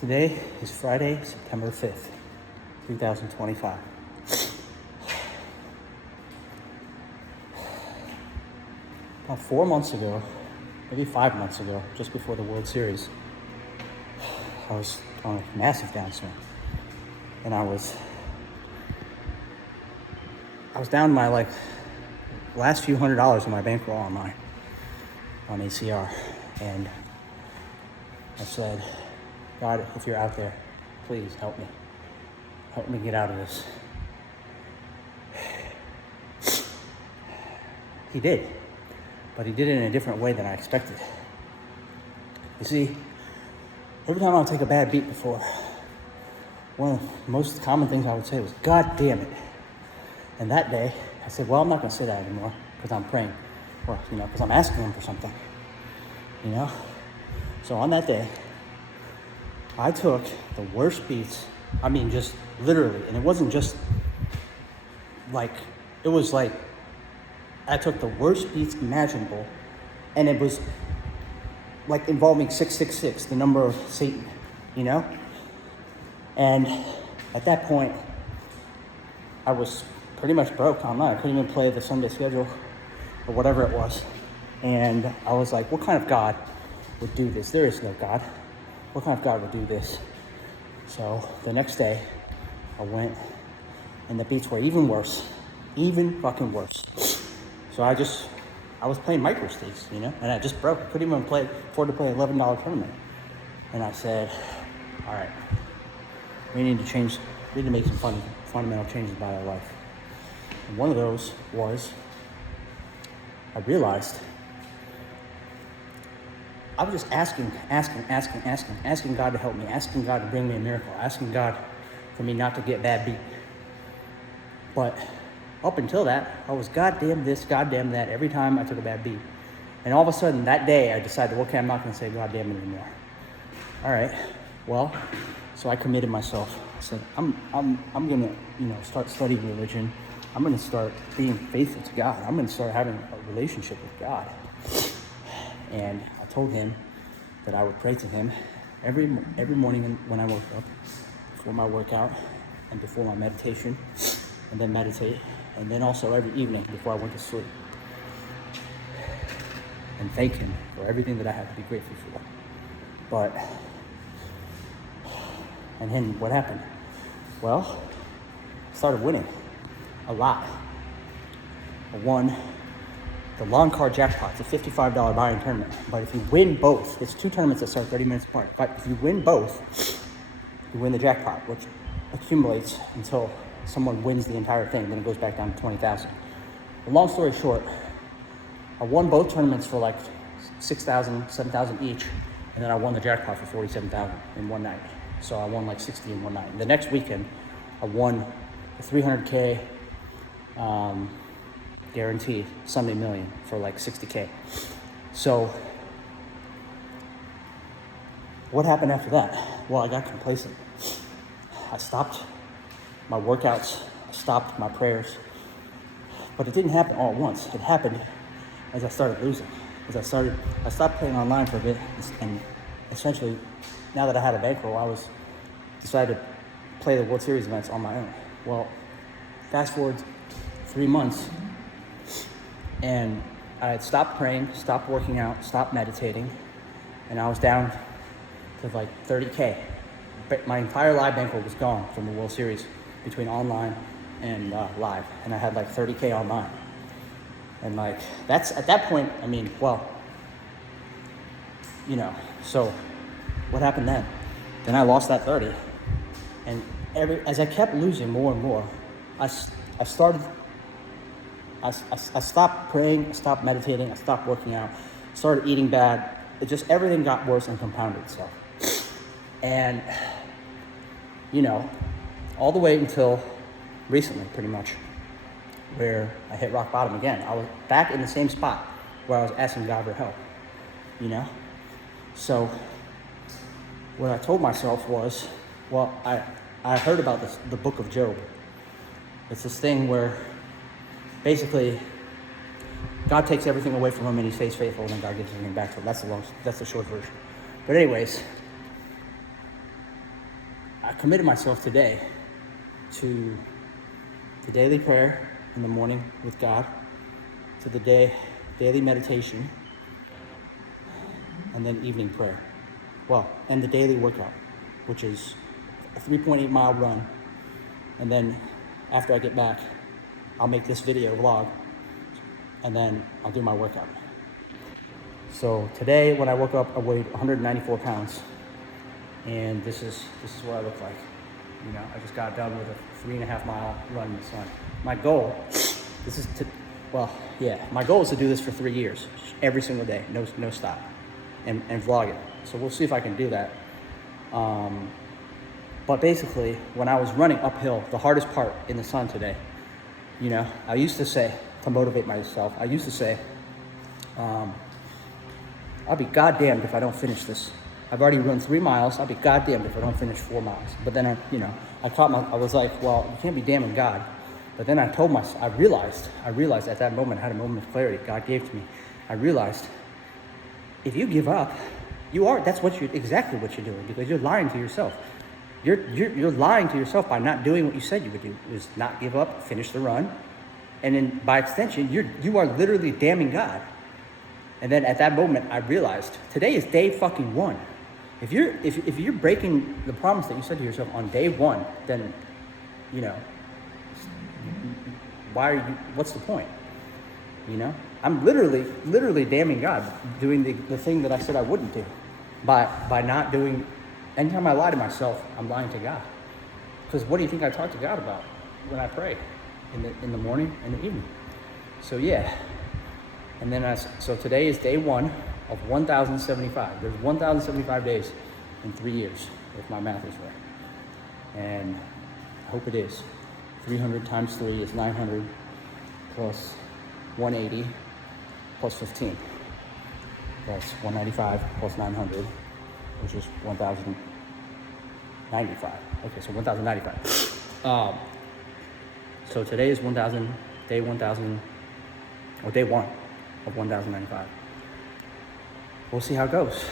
Today is Friday, September 5th, 2025. About 4 months ago, maybe 5 months ago, just before the World Series, I was on a massive downswing. And I was down my last few $100s in my bankroll on ACR. And I said, God, if you're out there, please help me. Help me get out of this. He did, but he did it in a different way than I expected. You see, every time I would take a bad beat before, one of the most common things I would say was, God damn it. And that day, I said, well, I'm not going to say that anymore because I'm praying, or, because I'm asking him for something, So on that day, I took the worst beats, just literally, and it wasn't just it was I took the worst beats imaginable, and it was involving 666, the number of Satan, And at that point, I was pretty much broke online. I couldn't even play the Sunday schedule or whatever it was. And I was like, what kind of God would do this? There is no God. What kind of God would do this? So the next day, I went, and the beats were even worse, even fucking worse. So I was playing micro stakes, and I just broke. I couldn't even afford to play an $11 tournament. And I said, all right, we need to make some fundamental changes about our life. And one of those was, I realized I was just asking God to help me, asking God to bring me a miracle, asking God for me not to get bad beat. But up until that, I was goddamn this, goddamn that every time I took a bad beat. And all of a sudden that day I decided, okay, I'm not going to say goddamn anymore. All right, well, so I committed myself. I said, I'm going to start studying religion. I'm going to start being faithful to God. I'm going to start having a relationship with God. And I told him that I would pray to him every morning when I woke up, before my workout and before my meditation, and then meditate, and then also every evening before I went to sleep. And thank him for everything that I have to be grateful for. And then what happened? Well, I started winning a lot. I won the long card jackpot. It's a $55 buy-in tournament. But if you win both, it's 2 tournaments that start 30 minutes apart. But if you win both, you win the jackpot, which accumulates until someone wins the entire thing. Then it goes back down to 20,000. But long story short, I won both tournaments for $6,000, $7,000 each, and then I won the jackpot for $47,000 in one night. So I won 60 in one night. And the next weekend, I won the $300K guaranteed Sunday Million for $60K. So what happened after that? Well, I got complacent. I stopped my workouts, I stopped my prayers, but it didn't happen all at once. It happened as I started losing. I stopped playing online for a bit, and essentially, now that I had a bankroll, I decided to play the World Series events on my own. Well, fast forward 3 months, and I had stopped praying, stopped working out, stopped meditating, and I was down to $30K. But my entire live bankroll was gone from the World Series between online and live, and I had $30K online. And that's at that point, so what happened then? Then I lost that 30, and as I kept losing more and more, I stopped praying, I stopped meditating, I stopped working out, started eating bad. Everything got worse and compounded itself. And, all the way until recently, pretty much, where I hit rock bottom again. I was back in the same spot where I was asking God for help, So what I told myself was, well, I heard about the book of Job. It's this thing where basically God takes everything away from him and he stays faithful, and then God gives everything back to him. That's the short version. But anyways, committed myself today to the daily prayer in the morning with God, to the daily meditation, and then evening prayer. Well, and the daily workout, which is a 3.8 mile run. And then after I get back, I'll make this video vlog, and then I'll do my workout. So today, when I woke up, I weighed 194 pounds, and this is what I look like. You know, I just got done with a 3.5 mile run in the sun. My goal, my goal is to do this for 3 years, every single day, no stop, and vlog it. So we'll see if I can do that. But basically, when I was running uphill, the hardest part in the sun today, you know, I used to say, to motivate myself, I used to say, I'll be goddamned if I don't finish this. I've already run 3 miles. I'll be goddamned if I don't finish 4 miles. But then I was like, well, you can't be damning God. But then I told myself, I realized at that moment, I had a moment of clarity God gave to me. I realized, if you give up, that's exactly what you're doing, because you're lying to yourself. You're lying to yourself by not doing what you said you would do, is not give up, finish the run. And then by extension, you are literally damning God. And then at that moment, I realized today is day fucking 1. If you're breaking the promise that you said to yourself on day 1, then, you know, what's the point? You know, I'm literally damning God, doing the thing that I said I wouldn't do, by not doing. Anytime I lie to myself, I'm lying to God. Because what do you think I talk to God about when I pray in the morning and the evening? So yeah. And then so today is day 1 of 1,075. There's 1,075 days in 3 years, if my math is right. And I hope it is. 300 times 3 is 900, plus 180, plus 15, plus 195, plus 900, which is 1,095. Okay, so 1,095. So today is day 1,000, or day 1 of 1,095. We'll see how it goes.